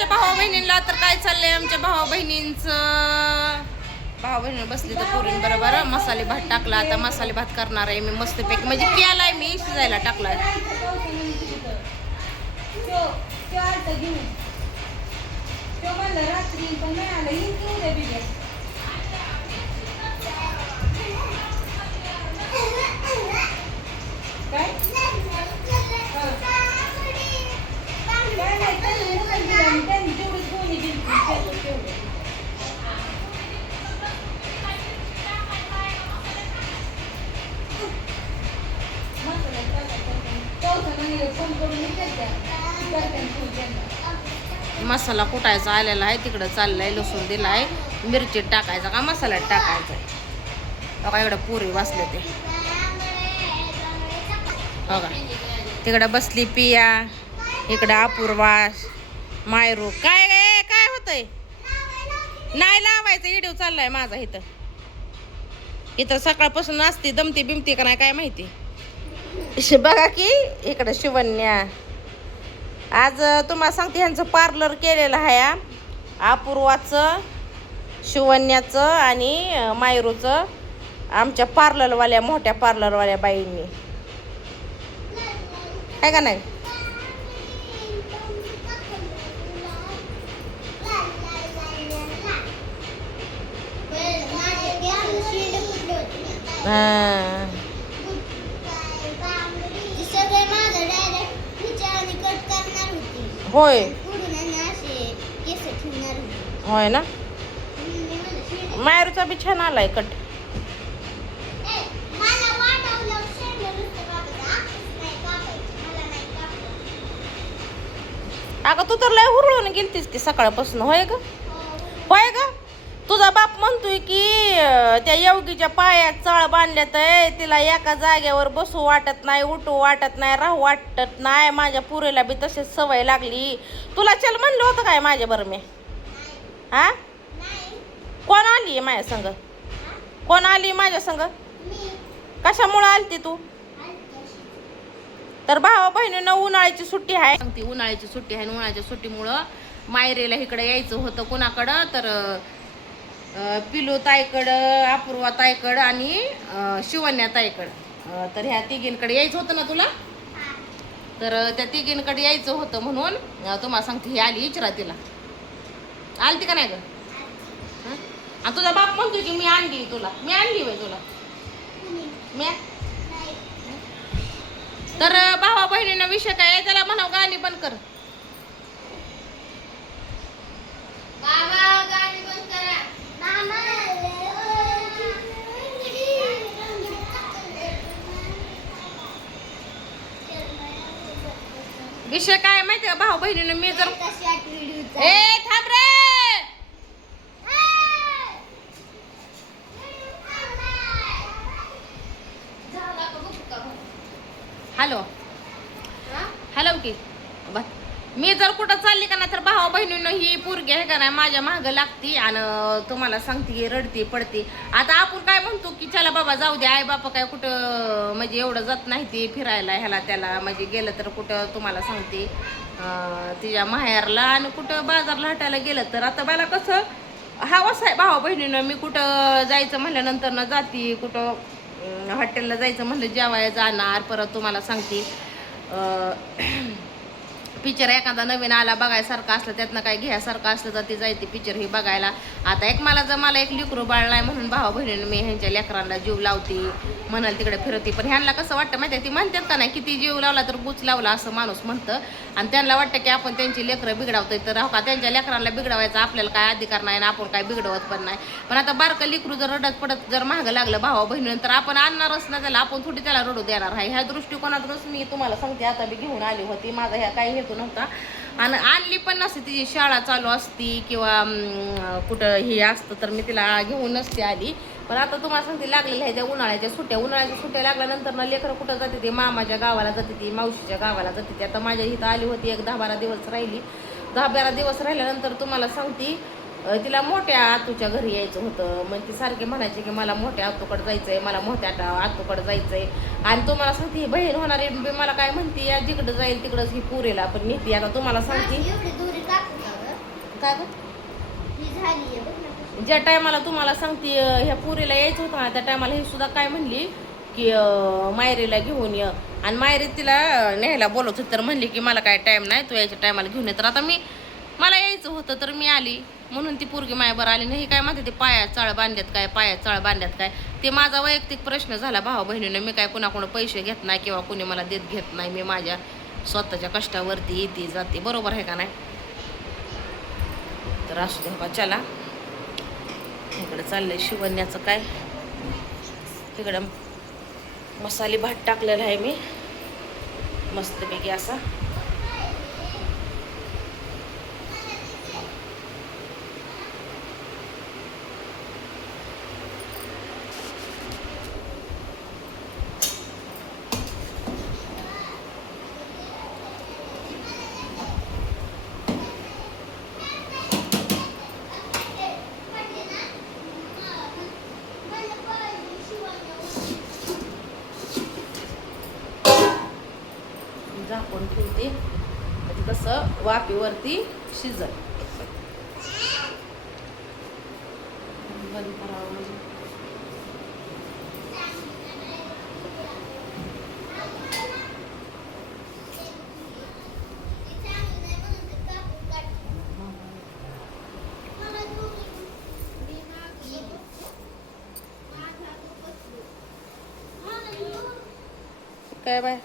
आमच्या भावा बहिणींना तर काय चाललंय आमच्या भावा बहिणींचं. भावा बहिणी बसली तर पुरीन बरोबर मसाले भात टाकला. आता मसाले भात करणार आहे मी मस्तपैकी, म्हणजे केलाय मी शिजायला टाकलाय. मसाला कुटायचा आलेला आहे, तिकडं चाललाय. लसूण दिलाय, मिरची टाकायचा का मसाल्यात टाकायचा आहे. बघा इकडं पुरी वाचले ते बघा. तिकडं बसली पिया, इकडं अपूर्वा, मायरू. काय काय होतंय? नाही लावायचं, इडीव चाललाय माझा. इथं इथं सकाळपासून असते दमती बिमती का नाही काय माहिती. बघा की इकडं शिवन्या. आज तुम्हाला सांगते ह्यांचं पार्लर केलेलं आहे. अपूर्वाचं, शिवन्याचं आणि मायरूचं, आमच्या पार्लरवाल्या मोठ्या पार्लरवाल्या बाईंनी. आहे का नाही? होय होय ना. मायरूचा बी छान आलाय कट. अगं तू तर लय हुरळून गेलतीस की सकाळपासून. होय ग, होय ग. तुझा बाप म्हणतोय की त्या योगीच्या पायात चळ बांधल्यात आहे, तिला एका जागेवर बसू वाटत नाही, उठू वाटत नाही, राहू वाटत नाही. माझ्या पुरीला बी तशीच सवय लागली. तुला चल म्हणलं होतं काय माझ्या बरं मी? हा, कोण आली माझ्या संग? कोण आली माझ्या संग? कशामुळं आलती तू? तर भावा बहिणीनं उन्हाळ्याची सुट्टी आहे. सांगते उन्हाळ्याची सुट्टी आहे. उन्हाळ्याच्या सुट्टीमुळं मायरेला इकडे यायचं होतं. कुणाकडं तर पिलू ताईकडं, अपूर्वा ताईकडं आणि शिवन्या ताईकडं. तर ह्या तिघींकडे यायचं होतं ना तुला. तर त्या तिघींकडे यायचं होतं म्हणून तुम्हाला सांगते ही आली इचरा तिला. आलती का नाही ग? आणि तुझा बाप म्हणतोय की मी आणली तुला. मी आणली बाई तुला मी. तर भावा बहिणीनं विषय काय आहे त्याला म्हणाव गाणी बंद कर. गाणी बंद करा. विषय काय माहिती का भाऊ बहिणीनं मी जर थांब रे. हॅलो हॅलो की बस. मी जर कुठं चालली का ना तर भावा बहिणीनं ही पोरगी आहे का नाही माझ्या मागं लागती आणि तुम्हाला सांगते की रडती पडती. आता आपण काय म्हणतो की चला बाबा जाऊ दे, आई बापा काय कुठं म्हणजे एवढं जात नाही ती फिरायला ह्याला त्याला. म्हणजे गेलं तर कुठं तुम्हाला सांगते तिच्या माहेरला आणि कुठं बाजारला हटायला गेलं तर. आता मला कसं हवंच आहे भावा बहिणीनं. मी कुठं जायचं म्हणल्यानंतर ना जाती, कुठं हॉटेलला जायचं म्हणलं जेवायला जाणार. परत तुम्हाला सांगते पिक्चर एखादा नवीन आला बघायसारखं असलं, त्यातनं काय घ्यायसारखं असलं तर ती जायते पिक्चर ही बघायला. आता एक मला एक लेकरू बाळलाय म्हणून भावा बहिणीनं मी ह्यांच्या लेकरांना जीव लावते म्हणाल तिकडे फिरते. पण ह्यांना कसं वाटतं माहिती आहे, ती म्हणतात का नाही किती जीव लावला तर गुच लावला असं माणूस म्हणतं. आणि त्यांना वाटतं की आपण त्यांची लेकरं बिघडवतोय. तर हो का, त्यांच्या लेकरांना बिघडवायचा आपल्याला काय अधिकार नाही आणि आपण काय बिघडवत पण नाही. पण आता बारकं लेकरू जर रडत पडत जर मागं लागलं भावा बहिणीनं तर आपण आणणारच ना त्याला. आपण थोडी त्याला रडू देणार आहे. ह्या दृष्टिकोनातूनच मी तुम्हाला सांगते आता मी घेऊन आली होती. माझा ह्या काही हेतू नव्हता आणि आणली पण नसते. तिची शाळा चालू असती किंवा कुठं हे असतं तर मी तिला घेऊन नसते आली. पण आता तुम्हाला सांगते लागलेल्या ह्याच्या उन्हाळ्याच्या सुट्ट्या लागल्यानंतर ना लेकरं कुठं जाते ती मामाच्या गावाला जाते ती, मावशीच्या गावाला जाते ती. आता माझ्या इथं आली होती एक 10-12 दिवस राहिली. 10-12 दिवस राहिल्यानंतर तुम्हाला सांगते तिला मोठ्या आतूच्या घरी यायचं होतं. मग ती सारखे म्हणायचे की मला मोठ्या आतूकडे जायचंय, मला मोठ्या आतूकडे जायचंय. आणि तुम्हाला सांगते ही बहीण होणारी मला काय म्हणते या जिकडं जाईल तिकडंच ही पुरेला पण नेते. आता तुम्हाला सांगते काय ग ज्या टायमाला तुम्हाला सांगते ह्या पुरीला यायचं होतं ना त्या टायमाला ही सुद्धा काय म्हणली की मायरीला घेऊन ये आणि मायरी तिला न्यायला बोलत होती तर म्हणली की मला काय टाईम नाही तू यायच्या टायमाला घेऊन ये तर आता मला यायचं होतं तर मी आली म्हणून ती पोरगी मायबर आली नाही काय म्हणते ते पायात चाळ बांधल्यात काय पायात चाळ बांधल्यात काय ते माझा वैयक्तिक प्रश्न झाला भाऊ बहिणीने मी काय कुणाकडून पैसे घेत नाही किंवा कुणी मला देत घेत नाही मी माझ्या स्वतःच्या कष्टावरती येते जाते बरोबर आहे का नाही तर असू दे बा चला इकडे चाललंय शिवण्याचं काय इकडं मसाले भात टाकलेला आहे मी मस्तपैकी असा झाकून ठेवते म्हणजे कसं वाफेवरती शिजल बंद करावं काय बाय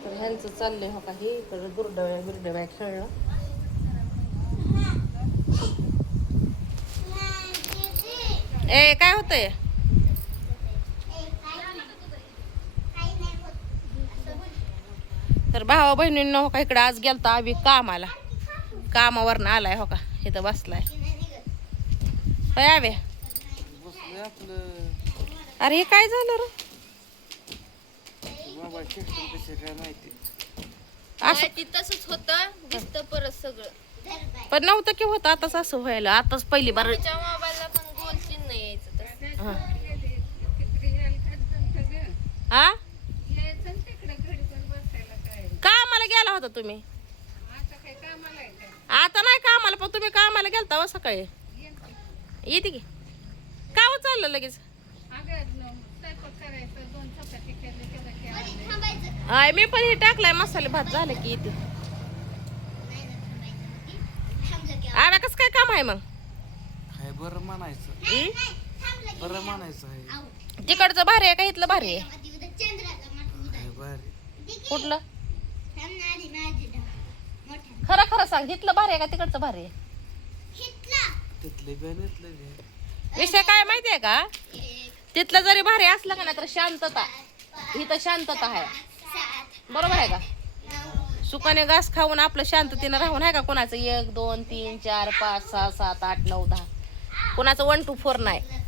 तर ह्यांचं चाललंय हो काही इकडे दुर्डव्या खेळणं ए काय होतंय तर भावा बहिणींना हो का इकडे आज गेलता आम्ही कामावरनं आलाय हो का इथं बसलाय काय आवे अरे हे काय झालं रे तसंच होतं दिसतं परत सगळं पण नव्हतं की होतं आताच असं व्हायला आताच पहिली बार मोबाईलला पण गोल चिन्ह यायचं हा कामाला गेला होता तुम्ही आता नाही कामाला पण तुम्ही कामाला गेलता हो सकाळी येते की का चाललं लगेच हाय मी पण हे टाकलाय मसाले भात झाले की येते आव्या कसं काय काम आहे मग बरं म्हणायचं आहे तिकडचं भारी आहे का इथलं भारी आहे कुठलं खरं खरं सांग इथलं भारी आहे का तिकडचं भारी आहे विषय काय माहितीये का तिथलं जरी भारी असलं का ना तर शांतता इथं शांतता आहे बरोबर आहे का सुकाने घास खाऊन आपलं शांततेनं राहून आहे का कोणाचं 1 2 3 4 5 6 7 8 9 10 कोणाचं 1 2 4 नाही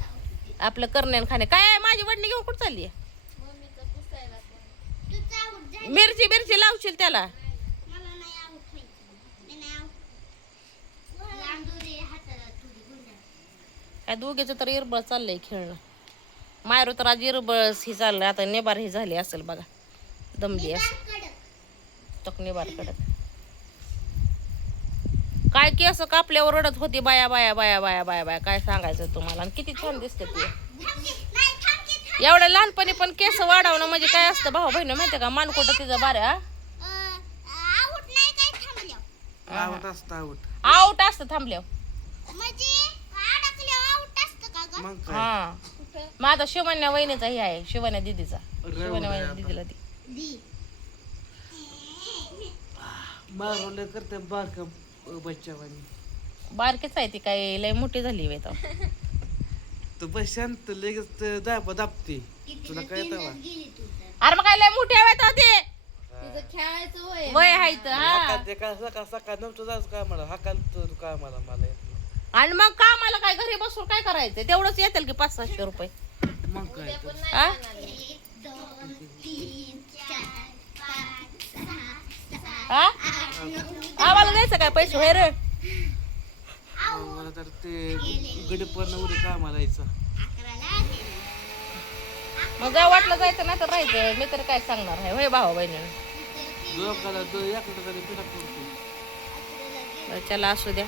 आपलं करणे खाणे काय माझी वडणी घेऊन कुठं चालली मिरची लावशील त्याला काय दोघीचं तर इरबळ चाललंय खेळणं मायरू तर आज इरबळस ही चाललंय आता नेबार ही झाली असेल बघा दमली असेल तक नेबार कडक काय की असं कापल्यावर रडत होती बाया बाया बाया बाया बाया बाया काय सांगायचं तुम्हाला आणि किती छान दिसते ती एवढ्या लहानपणी पण केस वाढवणं म्हणजे काय असतं भाऊ बहिणी माहितीये का मानकोट तिचं बाऱ्या आउट असतं थांबल्यावर हा माझा शिवण्या वहिनीचा ही आहे शिवण्या दिदीचा शिवण्या वहिनी दिदीला ती मारवलं करते बारका बच्चावानी बारकीच आहे ती काय लय मोठी झाली वेळ तू बस शांत लगेच दाबते तुला काय तवा अरे मग काय लय मोठी आहे ते तिचं खेळायचं वय आहे तर हा सकाळ सकाळ नव्हतं जायचं काय मला हाकाल तर काय मला आणि मग कामाला काय घरी बसून काय करायचं तेवढंच येतील की 500-600 रुपये मग काय हा? हा? आम्हाला द्यायचं काय पैसे होय रे मला तर ते गडपण उद्या कामाला यायचं मग जर वाटलं जायचं नाही तर राहायचं. मी तर काय सांगणार आहे होय भाऊ बहिणीनं. एकडे तरी पिठात पडतो. चला असू द्या.